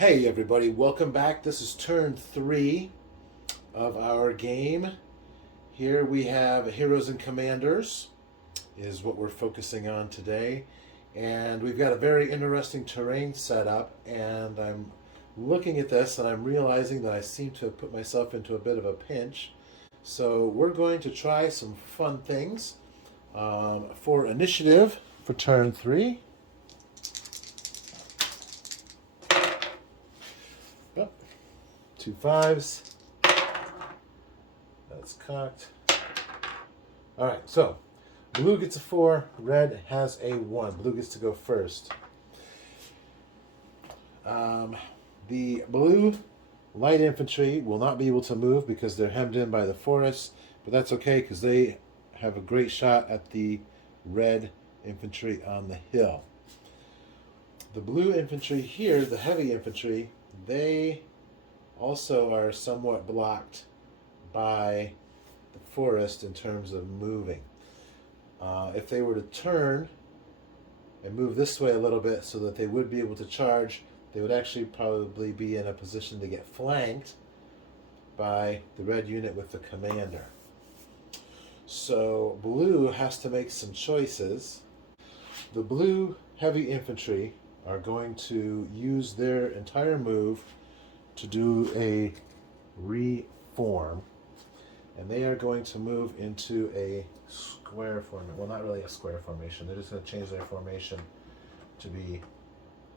Hey everybody, welcome back. This is turn 3 of our game. Here we have Heroes and Commanders is what we're focusing on today. And we've got a very interesting terrain set up, and I'm looking at this and I'm realizing that I seem to have put myself into a bit of a pinch. So we're going to try some fun things for initiative for turn 3. Yep. 2 5s. That's cocked. Alright, so blue gets a 4, red has a 1. Blue gets to go first. The blue light infantry will not be able to move because they're hemmed in by the forest, but that's okay because they have a great shot at the red infantry on the hill. The blue infantry here, the heavy infantry, they also are somewhat blocked by the forest in terms of moving. If they were to turn and move this way a little bit so that they would be able to charge, they would actually probably be in a position to get flanked by the red unit with the commander. So blue has to make some choices. The blue heavy infantry are going to use their entire move to do a reform, and they are going to move into a square formation. Well, not really a square formation. They're just going to change their formation to be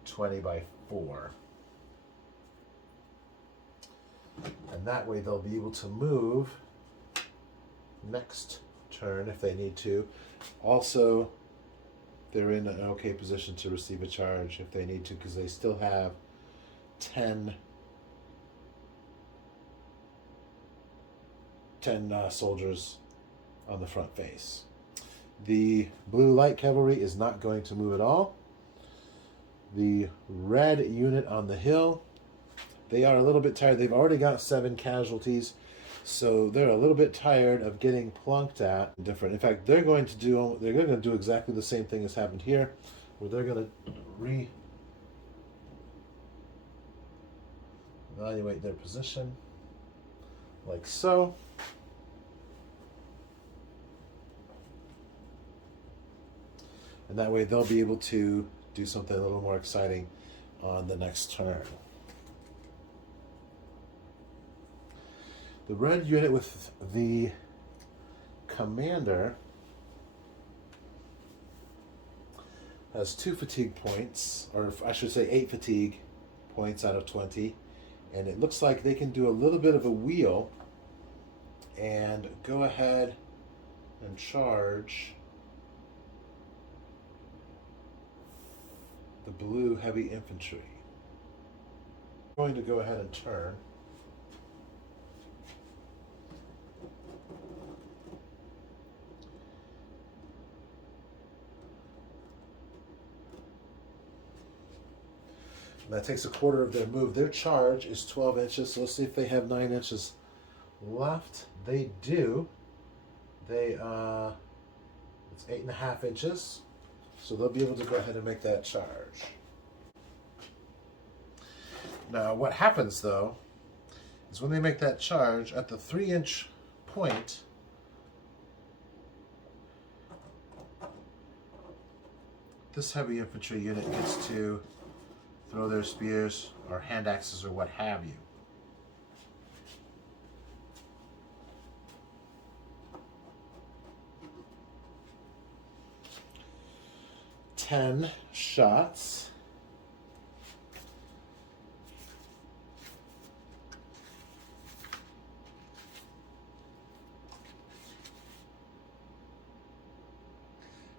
20 by 4. And that way they'll be able to move next turn if they need to. Also, they're in an okay position to receive a charge if they need to, because they still have 10 soldiers on the front face. The blue light cavalry is not going to move at all. The red unit on the hill, they are a little bit tired. They've already got 7 casualties, so they're a little bit tired of getting plunked at. In fact, they're going to do exactly the same thing as happened here, where they're going to re-evaluate their position like so. And that way they'll be able to do something a little more exciting on the next turn. The red unit with the commander has 2 fatigue points, or I should say 8 fatigue points out of 20. And it looks like they can do a little bit of a wheel and go ahead and charge the blue heavy infantry. I'm going to go ahead and turn. And that takes a quarter of their move. Their charge is 12 inches, so let's see if they have 9 inches left. They do. It's 8.5 inches. So they'll be able to go ahead and make that charge. Now what happens though is when they make that charge at the 3-inch point, this heavy infantry unit gets to throw their spears or hand axes or what have you. Ten shots.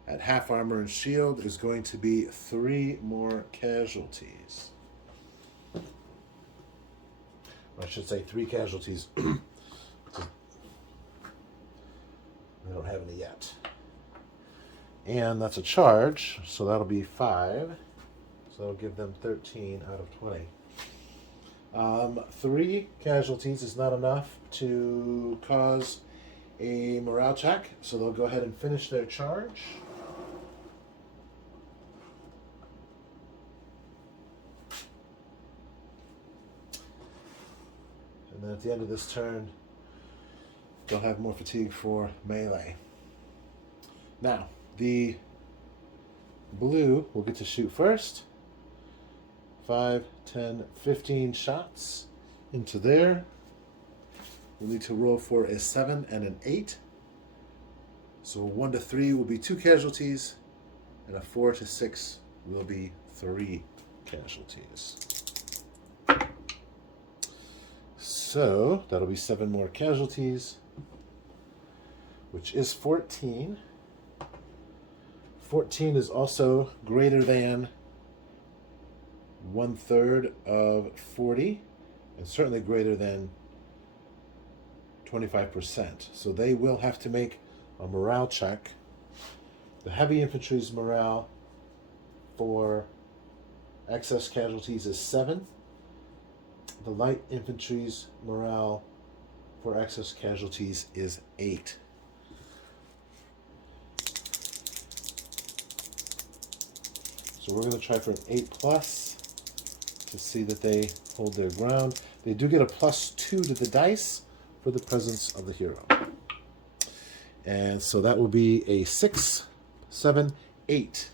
At half armor and shield is going to be 3 more casualties. I should say 3 casualties. We don't have any yet. And that's a charge, so that'll be 5. So that'll give them 13 out of 20. 3 casualties is not enough to cause a morale check, so they'll go ahead and finish their charge. then at the end of this turn, they'll have more fatigue for melee. Now, the blue will get to shoot first. 5, 10, 15 shots into there. We'll need to roll for a 7 and an 8. So 1 to 3 will be 2 casualties, and a 4 to 6 will be 3 casualties. So that'll be 7 more casualties, which is 14. 14 is also greater than 1/3 of 40, and certainly greater than 25%. So they will have to make a morale check. The heavy infantry's morale for excess casualties is 7. The light infantry's morale for excess casualties is 8. So we're going to try for an 8+ to see that they hold their ground. They do get a +2 to the dice for the presence of the hero. And so that will be a 6, 7, 8.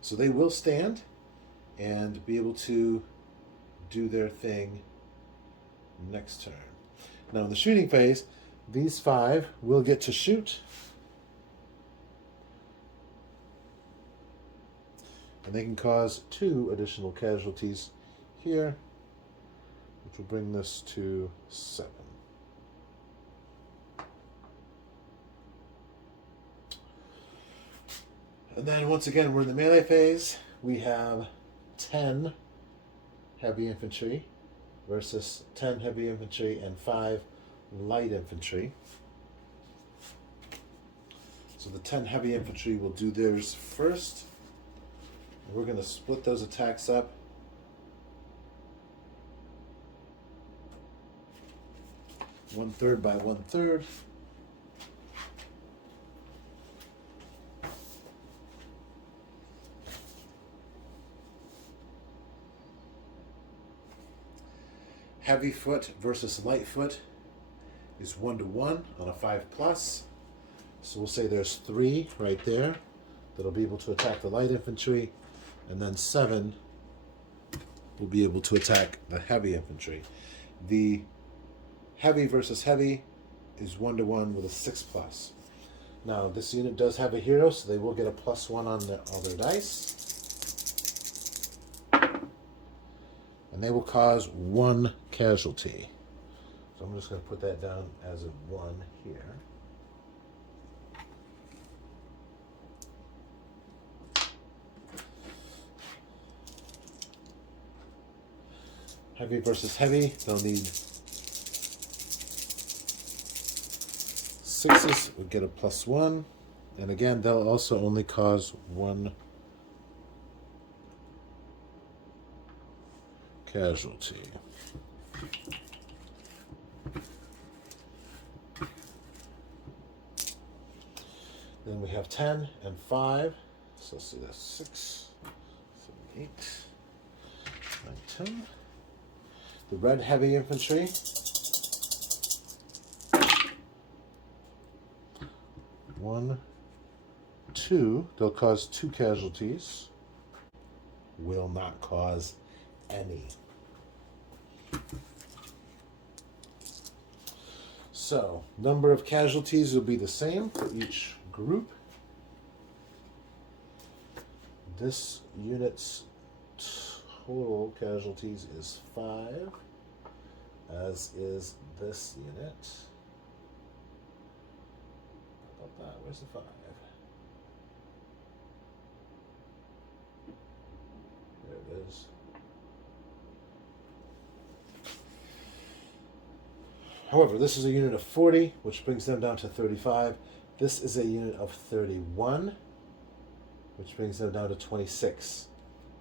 So they will stand and be able to do their thing next turn. Now in the shooting phase, these 5 will get to shoot. And they can cause 2 additional casualties here, which will bring this to 7. And then once again, we're in the melee phase. We have 10 heavy infantry versus 10 heavy infantry and 5 light infantry. So the 10 heavy infantry will do theirs first. We're going to split those attacks up. One-third by one-third. Heavy foot versus light foot is 1-to-1 on a 5+. So we'll say there's 3 right there that'll be able to attack the light infantry, and then 7 will be able to attack the heavy infantry. The heavy versus heavy is 1-to-1 with a 6+. Now this unit does have a hero, so they will get a +1 on all their dice. And they will cause 1 casualty. So I'm just going to put that down as a 1 here. Heavy versus heavy, they'll need 6s, we'll get a +1. And again, they'll also only cause 1 casualty. Then we have 10 and 5. So let's see, that's 6, 7, 8, 9, 10. The red heavy infantry. 1, 2. They'll cause 2 casualties. Will not cause any. So, number of casualties will be the same for each group. This unit's total casualties is 5, as is this unit. How about that? Where's the 5? There it is. However, this is a unit of 40, which brings them down to 35. This is a unit of 31, which brings them down to 26.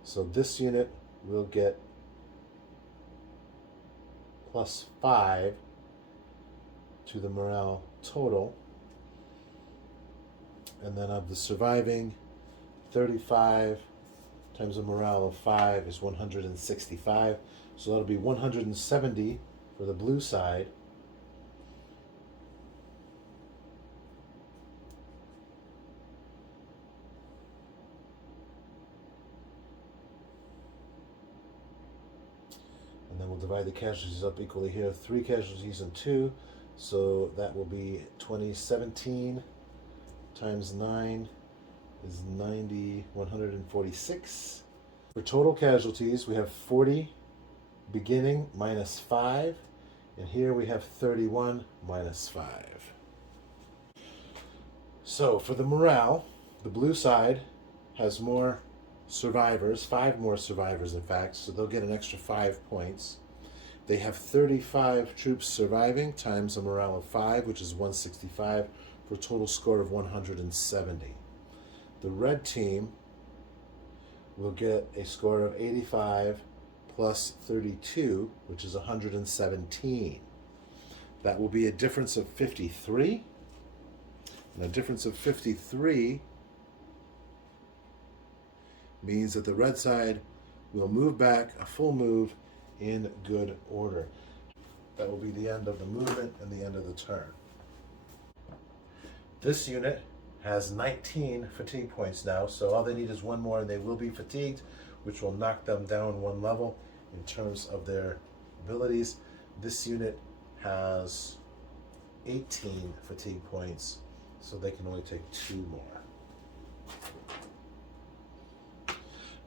So this unit will get +5 to the morale total. And then of the surviving, 35 times a morale of 5 is 165. So that'll be 170 for the blue side. And then we'll divide the casualties up equally here. 3 casualties and 2. So that will be 2017 times 9 is 90, 146. For total casualties, we have 40 beginning minus 5. And here we have 31 minus 5. So for the morale, the blue side has more survivors, 5 more survivors in fact, so they'll get an extra 5 points. They have 35 troops surviving times a morale of 5, which is 165, for a total score of 170. The red team will get a score of 85 plus 32, which is 117. That will be a difference of 53. And a difference of 53 means that the red side will move back a full move in good order. That will be the end of the movement and the end of the turn. This unit has 19 fatigue points now, so all they need is 1 more and they will be fatigued, which will knock them down 1 level in terms of their abilities. This unit has 18 fatigue points, so they can only take 2 more.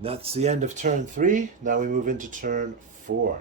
That's the end of turn 3. Now we move into turn 4.